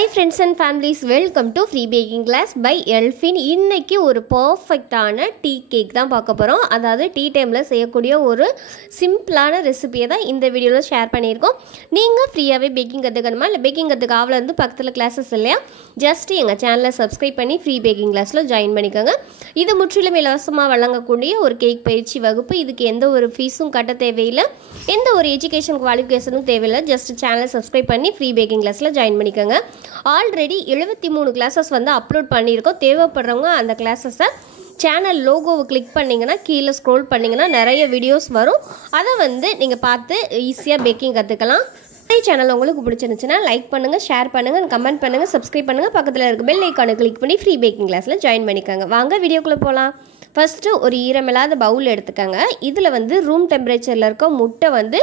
Hi friends and families, welcome to Free Baking Class by Elfin. இன்னைக்கு ஒரு பர்ஃபெக்ட்டான tea cake தான் பார்க்க போகிறோம். அதாவது டீ டைமில் செய்யக்கூடிய ஒரு சிம்பிளான ரெசிபியை தான் இந்த வீடியோவில் ஷேர் பண்ணியிருக்கோம். நீங்கள் ஃப்ரீயாகவே பேக்கிங் கற்றுக்கணுமா இல்லை பேக்கிங் கற்றுக்க ஆவலேருந்து பக்கத்தில் கிளாஸஸ் இல்லையா, ஜஸ்ட் எங்கள் சேனலை சப்ஸ்கிரைப் பண்ணி ஃப்ரீ பேக்கிங் கிளாஸில் ஜாயின் பண்ணிக்கோங்க. இது முற்றிலும் இலவசமாக வழங்கக்கூடிய ஒரு கேக் பயிற்சி வகுப்பு. இதுக்கு எந்த ஒரு ஃபீஸும் கட்ட தேவையில்லை, எந்த ஒரு எஜுகேஷன் குவாலிஃபிகேஷனும் தேவையில்லை. ஜஸ்ட் சேனலை சப்ஸ்கிரைப் பண்ணி ஃப்ரீ பேக்கிங் கிளாஸில் ஜாயின் பண்ணிக்கோங்க. ஆல்ரெடி 73 கிளாஸஸ் வந்து அப்லோட் பண்ணியிருக்கோம். தேவைப்படுறவங்க அந்த கிளாஸஸை சேனல் லோகோவை கிளிக் பண்ணிங்கன்னா கீழே ஸ்க்ரோல் பண்ணிங்கன்னா நிறைய வீடியோஸ் வரும். அதை வந்து நீங்கள் பார்த்து ஈஸியாக பேக்கிங் கற்றுக்கலாம். சேனல் உங்களுக்கு பிடிச்சிருந்துச்சுன்னா லைக் பண்ணுங்கள், ஷேர் பண்ணுங்கள், கமெண்ட் பண்ணுங்கள், சப்ஸ்கிரைப் பண்ணுங்கள். பக்கத்தில் இருக்க பெல் ஐக்கானை கிளிக் பண்ணி ஃப்ரீ பேக்கிங் கிளாஸில் ஜாயின் பண்ணிக்கோங்க. வாங்க வீடியோக்குள்ளே போகலாம். ஃபஸ்ட்டு ஒரு ஈரமில்லாத பவுல் எடுத்துக்கோங்க. இதில் வந்து ரூம் டெம்பரேச்சரில் இருக்க முட்டை வந்து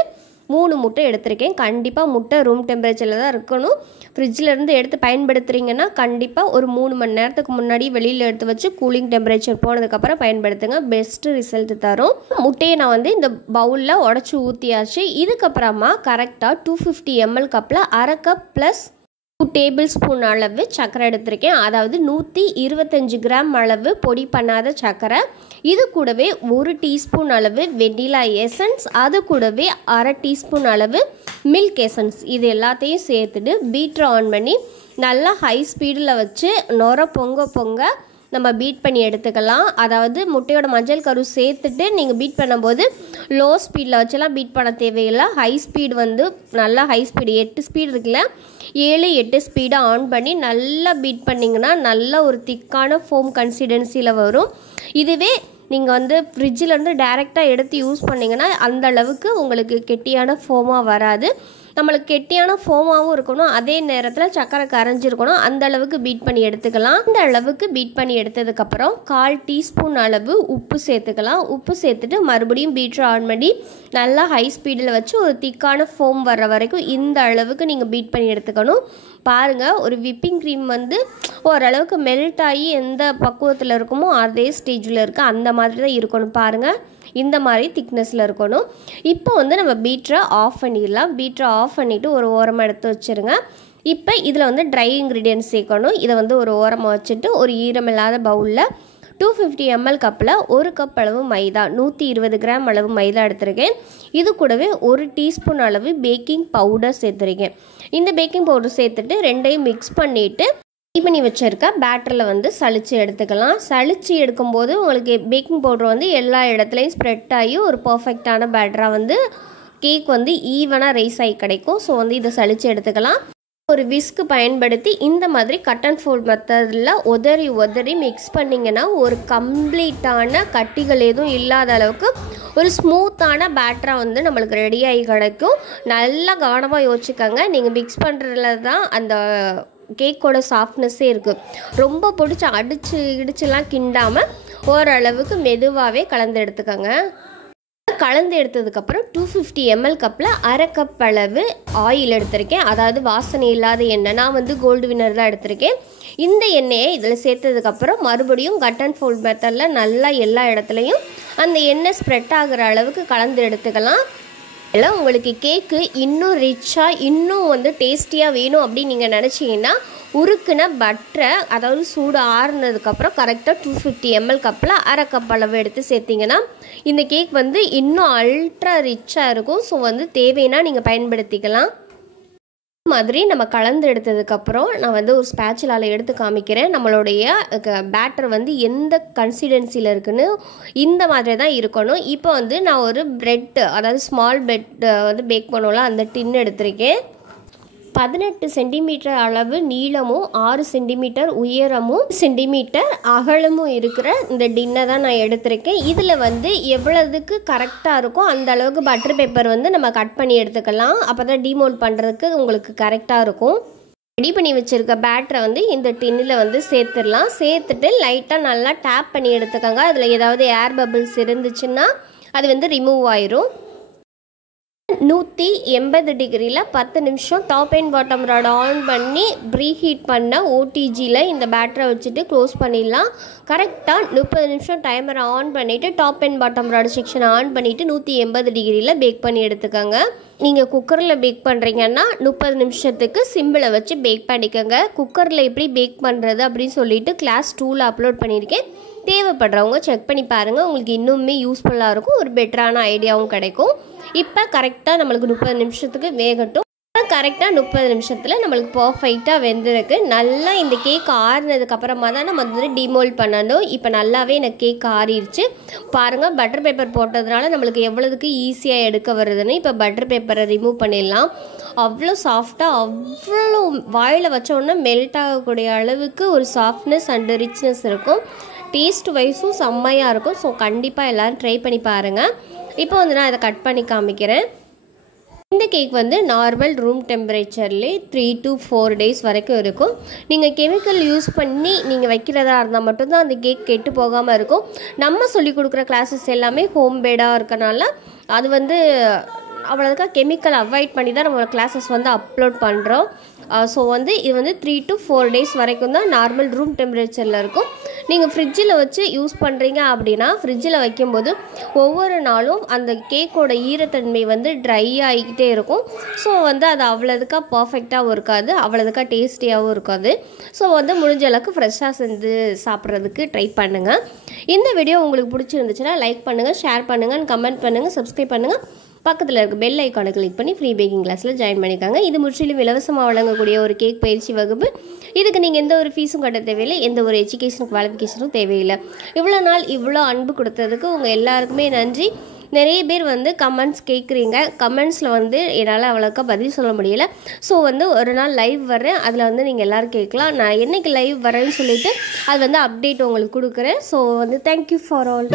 3 முட்டை எடுத்திருக்கேன். கண்டிப்பாக முட்டை ரூம் டெம்பரேச்சரில் தான் இருக்கணும். ஃப்ரிட்ஜிலேருந்து எடுத்து பயன்படுத்துகிறீங்கன்னா கண்டிப்பாக ஒரு 3 மணி நேரத்துக்கு முன்னாடி வெளியில் எடுத்து வச்சு கூலிங் டெம்பரேச்சர் போனதுக்கப்புறம் பயன்படுத்துங்க. பெஸ்ட்டு ரிசல்ட் தரும். முட்டையை நான் வந்து இந்த பவுலில் உடச்சி ஊற்றியாச்சு. இதுக்கப்புறமா கரெக்டாக 250 ml கப்பில் அரை கப் ப்ளஸ் 2 டேபிள் ஸ்பூன் அளவு சர்க்கரை எடுத்திருக்கேன். அதாவது 125 கிராம் அளவு பொடி பண்ணாத சர்க்கரை. இது கூடவே 1 டீஸ்பூன் அளவு வெனிலா எசன்ஸ், அது கூடவே அரை டீஸ்பூன் அளவு மில்க் எசன்ஸ். இது எல்லாத்தையும் சேர்த்துட்டு பீட்டர் ஆன் பண்ணி நல்லா ஹை ஸ்பீடில் வச்சு நொர பொங்க நம்ம பீட் பண்ணி எடுத்துக்கலாம். அதாவது முட்டையோட மஞ்சள் கரு சேர்த்துட்டு நீங்கள் பீட் பண்ணும்போது லோ ஸ்பீடில் வச்செல்லாம் பீட் பண்ண தேவையில்லை. ஹை ஸ்பீடு வந்து நல்லா ஹை ஸ்பீடு 8 ஸ்பீடு இருக்குல்ல, 7-8 ஸ்பீடை ஆன் பண்ணி நல்லா பீட் பண்ணிங்கன்னா நல்ல ஒரு திக்கான ஃபோம் கன்சிஸ்டன்சியில் வரும். இதுவே நீங்கள் வந்து ஃப்ரிட்ஜிலேருந்து டைரெக்டாக எடுத்து யூஸ் பண்ணிங்கன்னா அந்த அளவுக்கு உங்களுக்கு கெட்டியான ஃபோமாக வராது. நம்மளுக்கு கெட்டியான ஃபோமாகவும் இருக்கணும், அதே நேரத்தில் சக்கரை கரைஞ்சிருக்கணும். அந்த அளவுக்கு பீட் பண்ணி எடுத்துக்கலாம். இந்த அளவுக்கு பீட் பண்ணி எடுத்ததுக்கப்புறம் 1/4 டீஸ்பூன் அளவு உப்பு சேர்த்துக்கலாம். உப்பு சேர்த்துட்டு மறுபடியும் பீட்டர் ஆன் பண்ணி நல்லா ஹை ஸ்பீடில் வச்சு ஒரு திக்கான ஃபோம் வர்ற வரைக்கும் இந்த அளவுக்கு நீங்கள் பீட் பண்ணி எடுத்துக்கணும். பாருங்கள், ஒரு விப்பிங் க்ரீம் வந்து ஓரளவுக்கு மெல்ட் ஆகி எந்த பக்குவத்தில் இருக்குமோ அதே ஸ்டேஜில் இருக்குது. அந்த மாதிரி தான் இருக்கணும். பாருங்கள், இந்த மாதிரி திக்னஸில் இருக்கணும். இப்போ வந்து நம்ம பீட்டரை ஆஃப் பண்ணிடலாம். பீட்டரை ஆஃப் பண்ணிவிட்டு ஒரு ஓரமாக எடுத்து வச்சுருங்க. இப்போ இதில் வந்து ட்ரை இன்க்ரீடியன்ட்ஸ் சேர்க்கணும். இதை வந்து ஒரு ஓரமாக வச்சுட்டு ஒரு ஈரமில்லாத பவுலில் 250 ml கப்பில் 1 கப் அளவு மைதா, 120 கிராம் அளவு மைதா எடுத்திருக்கேன். இது கூடவே 1 டீஸ்பூன் அளவு பேக்கிங் பவுடர் சேர்த்துருக்கேன். இந்த பேக்கிங் பவுடர் சேர்த்துட்டு ரெண்டையும் மிக்ஸ் பண்ணிவிட்டு பண்ணி வச்சுருக்க பேட்டரில் வந்து சளிச்சு எடுத்துக்கலாம். சளிச்சு எடுக்கும்போது உங்களுக்கு பேக்கிங் பவுடர் வந்து எல்லா இடத்துலையும் ஸ்ப்ரெட் ஆகி ஒரு பர்ஃபெக்டான பேட்டராக வந்து கேக் வந்து ஈவனாக ரைஸ் ஆகி கிடைக்கும். ஸோ வந்து இதை சளிச்சு எடுத்துக்கலாம். ஒரு விஸ்க்கு பயன்படுத்தி இந்த மாதிரி கட் அண்ட் ஃபோல்ட் மெத்தடில் உதறி மிக்ஸ் பண்ணிங்கன்னா ஒரு கம்ப்ளீட்டான கட்டிகள் எதுவும் இல்லாத அளவுக்கு ஒரு ஸ்மூத்தான பேட்டராக வந்து நம்மளுக்கு ரெடியாகி கிடைக்கும். நல்லா கவனமாக யோசிச்சுக்கோங்க. நீங்கள் மிக்ஸ் பண்ணுறதுல தான் அந்த கேக்கோட சாஃப்ட்னஸ்ஸே இருக்குது. ரொம்ப பிடிச்சி இடிச்சுலாம் கிண்டாமல் ஓரளவுக்கு மெதுவாகவே கலந்து எடுத்துக்கோங்க. கலந்து எடுத்ததுக்கப்புறம் 250 ml கப்பில் அரை கப் அளவு ஆயில் எடுத்திருக்கேன். அதாவது வாசனை இல்லாத எண்ணெய். நான் வந்து கோல்டு வின்னர் தான் எடுத்திருக்கேன். இந்த எண்ணெயை இதில் சேர்த்ததுக்கப்புறம் மறுபடியும் கட் அண்ட் ஃபோல்ட் மெத்தடில் நல்லா எல்லா இடத்துலையும் அந்த எண்ணெய் ஸ்ப்ரெட் ஆகிற அளவுக்கு கலந்து எடுத்துக்கலாம். இல்லை உங்களுக்கு கேக்கு இன்னும் ரிச்சாக இன்னும் வந்து டேஸ்டியாக வேணும் அப்படின்னு நீங்கள் நினச்சிங்கன்னா உருக்குன பட்டரை, அதாவது சூடு ஆறுனதுக்கப்புறம் கரெக்டாக 250 ml கப்பில் அரை கப் அளவு எடுத்து சேர்த்திங்கன்னா இந்த கேக் வந்து இன்னும் அல்ட்ரா ரிச்சாக இருக்கும். ஸோ வந்து தேவைன்னா நீங்கள் பயன்படுத்திக்கலாம். மாதிரி நம்ம கலந்து எடுத்ததுக்கப்புறம் நான் வந்து ஒரு ஸ்பேச்சுலால எடுத்து காமிக்கிறேன். நம்மளுடைய பேட்டர் வந்து எந்த கன்சிஸ்டன்சியில் இருக்குன்னு இந்த மாதிரி தான் இருக்கணும். இப்போ வந்து நான் ஒரு பிரெட், அதாவது ஸ்மால் பிரெட் வந்து பேக் பண்ணலாம், அந்த டின் எடுத்திருக்கேன். 18 சென்டிமீட்டர் அளவு நீளமும் 6 சென்டிமீட்டர் உயரமும் சென்டிமீட்டர் அகலமும் இருக்கிற இந்த டின்னை தான் நான் எடுத்திருக்கேன். இதில் வந்து எவ்வளவுக்கு கரெக்டாக இருக்கோ அந்த அளவுக்கு பட்டர் பேப்பர் வந்து நம்ம கட் பண்ணி எடுத்துக்கலாம். அப்போ தான் டீமோல்ட் பண்ணுறதுக்கு உங்களுக்கு கரெக்டாக இருக்கும். ரெடி பண்ணி வச்சுருக்க பேட்டரை வந்து இந்த டின்னில் வந்து சேர்த்துடலாம். சேர்த்துட்டு லைட்டாக நல்லா டேப் பண்ணி எடுத்துக்கோங்க. அதில் ஏதாவது ஏர் பபிள்ஸ் இருந்துச்சுன்னா அது வந்து ரிமூவ் ஆயிரும். 180 டிகிரியில் 10 நிமிஷம் top and bottom rod on பண்ணி ப்ரீஹீட் பண்ண ஓடிஜியில் இந்த பேட்டரை வச்சுட்டு க்ளோஸ் பண்ணிடலாம். கரெக்டாக 30 நிமிஷம் டைமரை ஆன் பண்ணிவிட்டு டாப் அண்ட் பாட்டம் ராட் செக்ஷனை ஆன் பண்ணிவிட்டு 180 டிகிரியில் பேக் பண்ணி எடுத்துக்கோங்க. நீங்கள் குக்கரில் பேக் பண்ணுறீங்கன்னா 30 நிமிஷத்துக்கு சிம்மில் வச்சு பேக் பண்ணிக்கோங்க. குக்கரில் எப்படி பேக் பண்ணுறது அப்படின்னு சொல்லிட்டு கிளாஸ் 2ல் அப்லோட் பண்ணியிருக்கேன். தேவைப்படுறவங்க செக் பண்ணி பாருங்கள். உங்களுக்கு இன்னுமே யூஸ்ஃபுல்லாக இருக்கும், ஒரு பெட்டரான ஐடியாவும் கிடைக்கும். இப்போ கரெக்டாக நம்மளுக்கு 30 நிமிஷத்துக்கு வேகட்டும். கரெக்டாக 30 நிமிஷத்தில் நம்மளுக்கு பர்ஃபெக்டாக வெந்திருக்கு. நல்லா இந்த கேக் ஆறுனதுக்கப்புறமா தான் நம்ம வந்து டிமோல்ட் பண்ணணும். இப்போ நல்லாவே எனக்கு கேக் ஆறிடுச்சு பாருங்கள். பட்டர் பேப்பர் போட்டதுனால நம்மளுக்கு எவ்வளோதுக்கு ஈஸியாக எடுக்க வருதுன்னு. இப்போ பட்டர் பேப்பரை ரிமூவ் பண்ணிடலாம். அவ்வளோ சாஃப்டாக, அவ்வளோ வாயில் வச்சோன்னா மெல்ட் ஆகக்கூடிய அளவுக்கு ஒரு சாஃப்ட்னஸ் அண்ட் ரிச்னஸ் இருக்கும். டேஸ்ட் வைஸும் செம்மையாக இருக்கும். ஸோ கண்டிப்பாக எல்லோரும் ட்ரை பண்ணி பாருங்கள். இப்போ வந்து நான் இதை கட் பண்ணி காமிக்கிறேன். இந்த கேக் வந்து நார்மல் ரூம் டெம்பரேச்சர்லேயே 3 to 4 days வரைக்கும் இருக்கும். நீங்கள் கெமிக்கல் யூஸ் பண்ணி நீங்கள் வைக்கிறதா இருந்தால் மட்டும்தான் அந்த கேக் கெட்டு போகாமல் இருக்கும். நம்ம சொல்லி கொடுக்குற கிளாஸஸ் எல்லாமே ஹோம் மேடாக இருக்கனால அது வந்து அவ்வளோக்கா கெமிக்கல் அவாய்ட் பண்ணி தான் நம்ம கிளாஸஸ் வந்து அப்லோட் பண்ணுறோம். ஸோ வந்து இது வந்து 3 to 4 days வரைக்கும் தான் நார்மல் ரூம் டெம்பரேச்சரில் இருக்கும். நீங்கள் ஃப்ரிட்ஜில் வச்சு யூஸ் பண்ணுறீங்க அப்படின்னா ஃப்ரிட்ஜில் வைக்கும்போது ஒவ்வொரு நாளும் அந்த கேக்கோட ஈரத்தன்மை வந்து ட்ரை ஆகிக்கிட்டே இருக்கும். ஸோ வந்து அது அவ்வளோதுக்கா பர்ஃபெக்டாகவும் இருக்காது, அவ்வளோதுக்கா டேஸ்டியாகவும் இருக்காது. ஸோ வந்து முடிஞ்ச அளவுக்கு ஃப்ரெஷ்ஷாக செஞ்சு சாப்பிட்றதுக்கு ட்ரை பண்ணுங்கள். இந்த வீடியோ உங்களுக்கு பிடிச்சிருந்துச்சுன்னா லைக் பண்ணுங்கள், ஷேர் பண்ணுங்கள், கமெண்ட் பண்ணுங்கள், சப்ஸ்கிரைப் பண்ணுங்கள். பக்கத்தில் இருக்க பெல் ஐக்கானை கிளிக் பண்ணி ஃப்ரீ பேக்கிங் கிளாஸில் ஜாயின் பண்ணிக்காங்க. இது முற்றிலும் இலவசமாக வழங்கக்கூடிய ஒரு கேக் பயிற்சி வகுப்பு. இதுக்கு நீங்கள் எந்த ஒரு ஃபீஸும் கட்ட தேவையில்லை, எந்த ஒரு எஜுகேஷன் குவாலிஃபிகேஷனும் தேவையில்லை. இவ்வளோ நாள் இவ்வளோ அன்பு கொடுத்ததுக்கு உங்கள் எல்லாருக்குமே நன்றி. நிறைய பேர் வந்து கமெண்ட்ஸ் கேட்குறீங்க. கமெண்ட்ஸில் வந்து என்னால் அவ்வளோக்கா பதில் சொல்ல முடியலை. ஸோ வந்து ஒரு நாள் லைவ் வர்றேன், அதில் வந்து நீங்கள் எல்லோரும் கேட்கலாம். நான் என்றைக்கு லைவ் வரேன்னு சொல்லிவிட்டு அது வந்து அப்டேட் உங்களுக்கு கொடுக்குறேன். ஸோ வந்து தேங்க்யூ ஃபார் ஆல்.